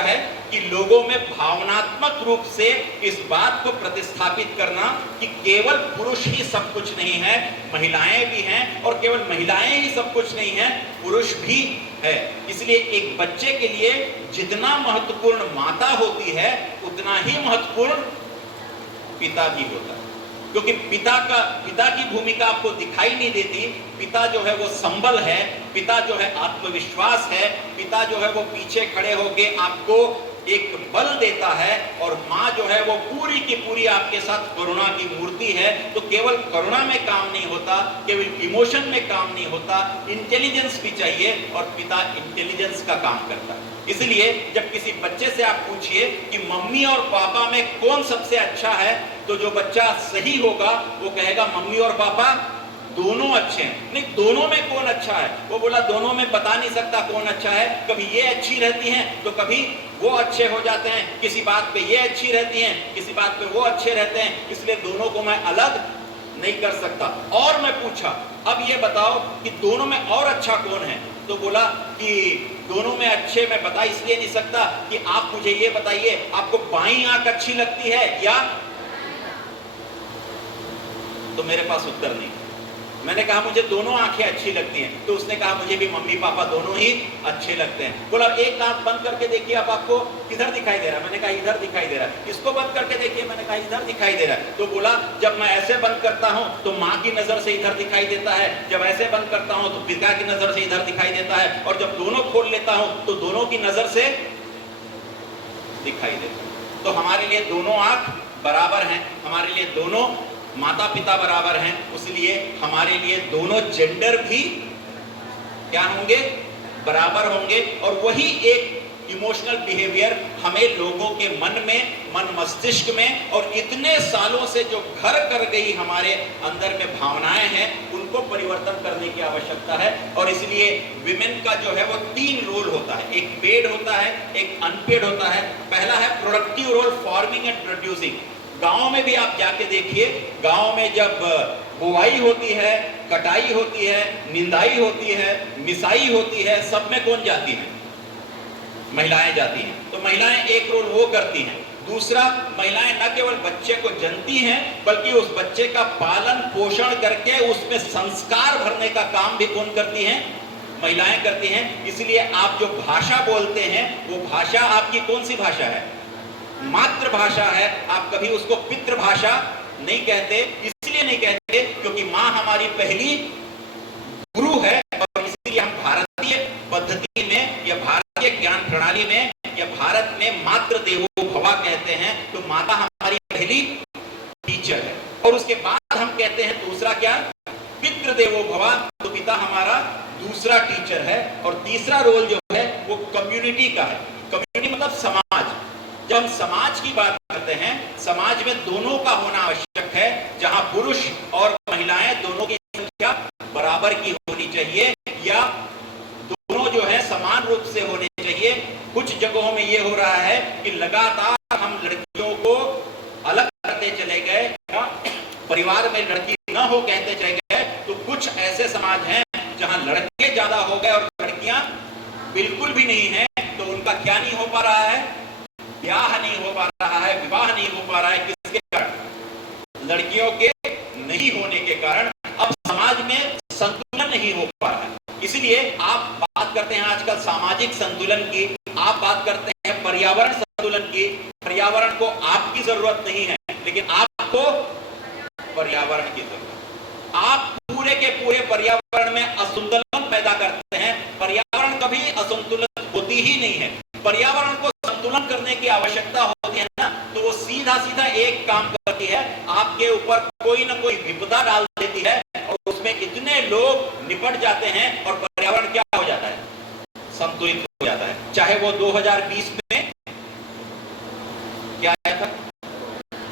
है कि लोगों में भावनात्मक रूप से इस बात को प्रतिस्थापित करना कि केवल पुरुष ही सब कुछ नहीं है, महिलाएं भी हैं, और केवल महिलाएं ही सब कुछ नहीं है, पुरुष भी है। इसलिए एक बच्चे के लिए जितना महत्वपूर्ण माता होती है उतना ही महत्वपूर्ण पिता भी होता है, क्योंकि पिता की भूमिका आपको दिखाई नहीं देती। पिता जो है वो संबल है, पिता जो है आत्मविश्वास है, पिता जो है वो पीछे खड़े होके आपको एक बल देता है, और माँ जो है वो पूरी की पूरी आपके साथ करुणा की मूर्ति है। तो केवल करुणा में काम नहीं होता, केवल इमोशन में काम नहीं होता, इंटेलिजेंस भी चाहिए, और पिता इंटेलिजेंस का काम करता है। इसलिए जब किसी बच्चे से आप पूछिए कि मम्मी और पापा में कौन सबसे अच्छा है, तो जो बच्चा सही होगा वो कहेगा मम्मी और पापा दोनों अच्छे हैं। नहीं, दोनों में कौन अच्छा है? वो बोला दोनों में बता नहीं सकता कौन अच्छा है, कभी ये अच्छी रहती हैं तो कभी वो अच्छे हो जाते हैं, किसी बात पे ये अच्छी रहती हैं, किसी बात पे वो अच्छे रहते हैं, इसलिए दोनों को मैं अलग नहीं कर सकता। और मैं पूछा अब ये बताओ कि दोनों में और अच्छा कौन है, तो बोला कि दोनों में अच्छे मैं बता इसलिए नहीं सकता कि आप मुझे ये बताइए आपको बाईं आंख अच्छी लगती है या, तो मेरे पास उत्तर नहीं। मैंने कहा मुझे दोनों आंखें अच्छी लगती हैं, तो उसने कहा मुझे भी मम्मी पापा दोनों ही अच्छे लगते हैं। बोला एक आंख बंद करके देखिए आप, आपको किधर दिखाई दे रहा है? मैंने कहा इधर दिखाई दे रहा है। इसको बंद करके देखिए, मैंने कहा इधर दिखाई दे रहा है। तो बोला जब मैं ऐसे बंद करता हूं तो माँ की नजर से इधर दिखाई देता है, जब ऐसे बंद करता हूं तो पिता की नजर से इधर दिखाई देता है, और जब दोनों खोल लेता हूं तो दोनों की नजर से दिखाई देता है। तो हमारे लिए दोनों आंख बराबर हैं, हमारे लिए दोनों माता पिता बराबर हैं, इसलिए हमारे लिए दोनों जेंडर भी क्या होंगे? बराबर होंगे। और वही एक इमोशनल बिहेवियर हमें लोगों के मन में, मन मस्तिष्क में, और इतने सालों से जो घर कर गई हमारे अंदर में भावनाएं हैं, उनको परिवर्तन करने की आवश्यकता है। और इसलिए विमेन का जो है वो 3 रोल होता है, एक पेड होता है, एक अनपेड होता है। पहला है productive role, farming and producing. गांव में भी आप जाके देखिए, गांव में जब बुआई होती है, कटाई होती है, निंदाई होती है, मिसाई होती है, सब में कौन जाती है? महिलाएं जाती हैं। तो महिलाएं एक रोल वो करती हैं। दूसरा, महिलाएं न केवल बच्चे को जनती हैं, बल्कि उस बच्चे का पालन पोषण करके उसमें संस्कार भरने का काम भी कौन करती हैं? महिलाएं करती हैं। इसलिए आप जो भाषा बोलते हैं वो भाषा आपकी कौन सी भाषा है? मातृभाषा है। आप कभी उसको पितृभाषा नहीं कहते, इसलिए नहीं कहते क्योंकि माँ हमारी पहली गुरु है, और इसलिए हम भारतीय पद्धति में या भारतीय ज्ञान प्रणाली में या भारत में मातृ देवो भव कहते हैं। तो माता हमारी पहली टीचर है, और उसके बाद हम कहते हैं दूसरा क्या? पितृ देवो भव। तो पिता हमारा दूसरा टीचर है। और तीसरा रोल जो है वो कम्युनिटी का है। कम्युनिटी मतलब समाज। जब हम समाज की बात करते हैं, समाज में दोनों का होना आवश्यक है, जहां पुरुष और महिलाएं दोनों की संख्या बराबर की होनी चाहिए, या दोनों जो है समान रूप से होने चाहिए। कुछ जगहों में ये हो रहा है कि लगातार हम लड़कियों को अलग करते चले गए, परिवार में लड़की न हो कहते चले गए। तो कुछ ऐसे समाज हैं जहां लड़के ज्यादा हो गए और लड़कियां बिल्कुल भी नहीं है। तो उनका क्या नहीं हो पा रहा है? ब्याह नहीं हो पा रहा है, विवाह नहीं हो पा रहा है। किसके कारण? लड़कियों के नहीं होने के कारण। अब समाज में संतुलन नहीं हो पा रहा है। इसलिए आप बात करते हैं आजकल सामाजिक संतुलन की, आप बात करते हैं पर्यावरण संतुलन की। पर्यावरण को आपकी जरूरत नहीं है, लेकिन आपको पर्यावरण की जरूरत। आप पूरे के पूरे पर्यावरण में असंतुलन पैदा करते हैं। पर्यावरण कभी असंतुलित होती ही नहीं है। पर्यावरण को संतुलन करने की आवश्यकता होती है ना, तो वो सीधा सीधा एक काम करती है, आपके ऊपर कोई ना कोई विपदा डाल देती है, और उसमें इतने लोग निपट जाते हैं, और पर्यावरण क्या हो जाता है? संतुलित हो जाता है। चाहे वो 2020 में क्या आया था?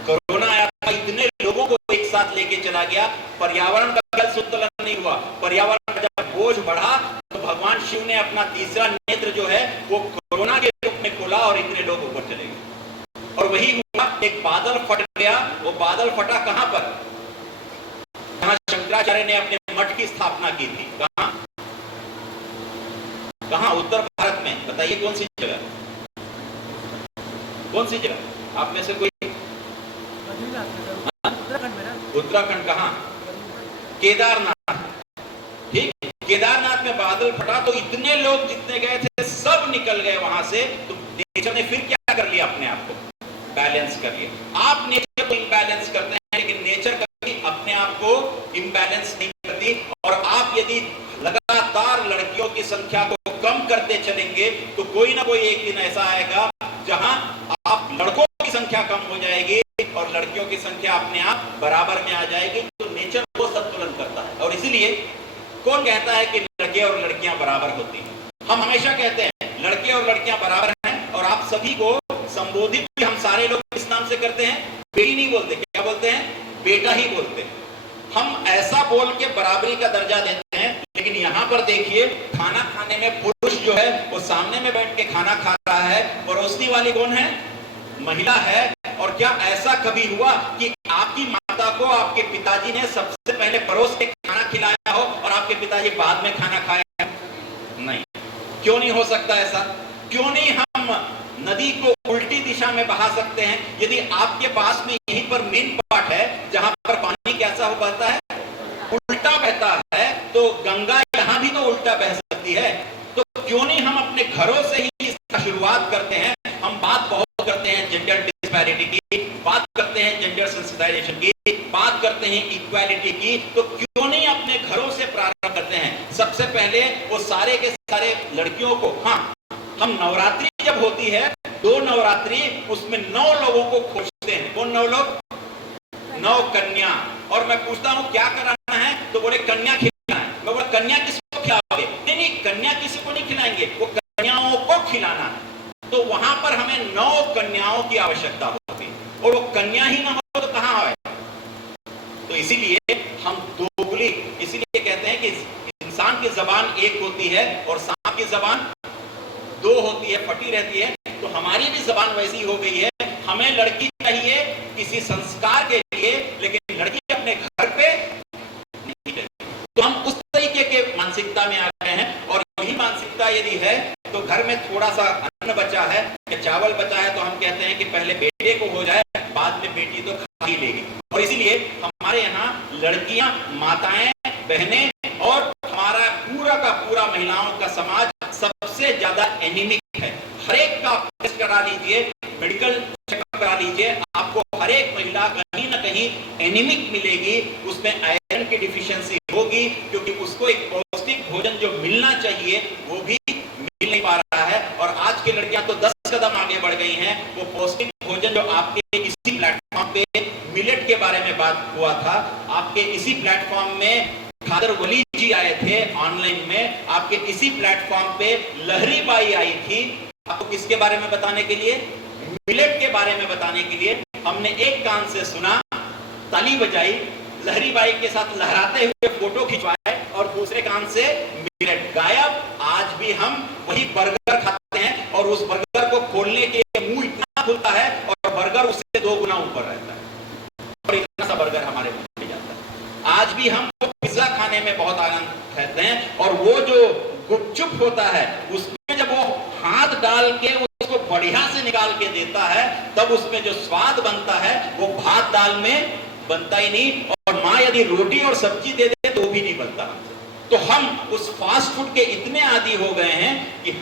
कोरोना आया था, इतने लोगों को एक साथ लेके चला गया, पर्यावरण का कल संतुलन नहीं हुआ। पर्यावरण का जब बोझ बढ़ा तो भगवान शिव ने अपना तीसरा नेत्र जो है वो कोरोना के रूप में खोला, और इतने लोग ऊपर चले गए। और वही हुआ, एक बादल फट गया। वो बादल फटा कहां पर? जहां शंकराचार्य ने अपने मठ की स्थापना की थी। कहां? कहां? उत्तर भारत में। बताइए कौन सी जगह? कौन सी जगह? आप में से कोई? उत्तराखंड कहाँ? केदारनाथ। ठीक, केदारनाथ में बादल फटा तो इतने लोग जितने गए थे सब निकल गए वहां से। तो नेचर ने फिर क्या कर लिया? अपने आप को बैलेंस कर लिया। आप नेचर को इम्बैलेंस करते हैं, लेकिन नेचर कभी अपने आप को इम्बैलेंस नहीं करती। और आप यदि लगातार लड़कियों की संख्या को कम करते चलेंगे तो कोई ना कोई एक दिन ऐसा आएगा जहां आप लड़कों की संख्या कम हो जाएगी और लड़कियों की संख्या अपने आप बराबर में आ जाएगी। तो नेचर को संतुलन करता है। और इसीलिए कौन कहता है कि लड़के और लड़कियां बराबर होती हैं? हम हमेशा कहते हैं लड़के और लड़कियां बराबर हैं। और आप सभी को संबोधित भी हम सारे लोग किस नाम से करते हैं? बेटी नहीं बोलते, क्या बोलते हैं? बेटा ही बोलते हैं। हम ऐसा बोल के बराबरी का दर्जा देते हैं। लेकिन यहां पर देखिए, खाना खाने में पुरुष जो है वो सामने में बैठ के खाना खा रहा है, परोसने वाली कौन है? महिला है। और क्या ऐसा कभी हुआ कि आपकी माता को आपके पिताजी ने सबसे पहले परोस के खाना खिलाया हो और आपके पिताजी बाद में खाना खाया? नहीं। क्यों नहीं हो सकता ऐसा? क्यों नहीं हम नदी को उल्टी दिशा में बहा सकते हैं? यदि आपके पास में यहीं पर मेन पार्ट है जहां पर पानी कैसा हो बहता है? उल्टा बहता है। तो गंगा यहां भी तो उल्टा बह सकती है। तो क्यों नहीं हम अपने घरों से ही इसका शुरुआत करते हैं? हम बात बहुत करते हैं जेंडर डिस्पैरिटी की, बात करते हैं जेंडर सेंसिटाइजेशन की, बात करते हैं इक्वालिटी की। तो क्यों नहीं अपने घरों से प्रारंभ करते हैं? सबसे पहले वो सारे के सारे लड़कियों को, हाँ, हम नवरात्रि जब होती है 2 नवरात्रि, उसमें 9 लोगों को खोजते हैं। कौन 9 लोग? 9 कन्या। और मैं पूछता हूं क्या कराना है? तो बोले कन्या खिलाना है। मैं बोला कन्या किसको खिलाओगे? नहीं, कन्या किसी को नहीं खिलाएंगे, वो कन्याओं को खिलाना है। तो वहां पर हमें 9 कन्याओं की आवश्यकता होती, और वो कन्या ही ना हो तो कहां आए? तो इसीलिए हम दोगुली, इसीलिए कहते हैं कि इंसान की जबान एक होती है और सांप की जबान 2 होती है, फटी रहती है। तो हमारी भी जबान वैसी हो गई है। हमें लड़की चाहिए किसी संस्कार के लिए, लेकिन लड़की अपने घर पे नहीं चाहिए। तो हम उस तरीके के मानसिकता में आ गए हैं। और यही मानसिकता यदि है तो घर में थोड़ा सा अन्न बचा है या चावल बचा है तो हम कहते हैं कि पहले बेटे को हो जाए, बाद में बेटी तो खा ही लेगी। और इसीलिए हमारे यहाँ लड़कियां, माताएं, बहनें और हमारा पूरा का पूरा महिलाओं का समाज सबसे ज्यादा एनीमिक है। हर एक का टेस्ट करा लीजिए, मेडिकल चेकअप करा लीजिए, आपको हर एक महिला कहीं ना कहीं एनीमिक मिलेगी। उसमें आयरन की डिफिशियंसी होगी, क्योंकि उसको एक पौष्टिक भोजन जो मिलना चाहिए वो भी मिल नहीं पा रहा है। और आज की लड़कियां तो 10 कदम आगे बढ़ गई हैं। वो पौष्टिक भोजन जो आपके इसी प्लेटफॉर्म पे मिलेट के बारे में बात हुआ था, आपके इसी प्लेटफॉर्म में खादर वली जी आए थे ऑनलाइन में, आपके इसी प्लेटफॉर्म पे लहरी बाई आई थी। आपको किसके बारे में बताने के लिए? मिलेट के बारे में बताने के लिए। हमने एक कान से सुना, ताली बजाई, लहरी बाई के साथ लहराते हुए फोटो खिंचवाए, और दूसरे कान से मिलेट गायब। आज भी हम वही बर्गर खाते हैं और उस बर्गर को खोलने के मुंह इतना खुलता है और बर्गर उससे 2 गुना ऊपर रहता है, और इतना सा बर्गर हमारे मुंह में जाता है। आज भी हम पिज्जा खाने में बहुत आनंद कहते हैं, और वो जो गुपचुप होता है उसमें जब वो हाथ डाल के उसको बढ़िया से निकाल के देता है, तब उसमें जो स्वाद बनता है वो भात दाल में बनता ही नहीं। और माँ यदि रोटी और सब्जी दे दे तो भी नहीं बनता। तो हम उस फास्ट फूड के इतने आदी हो गए हैं कि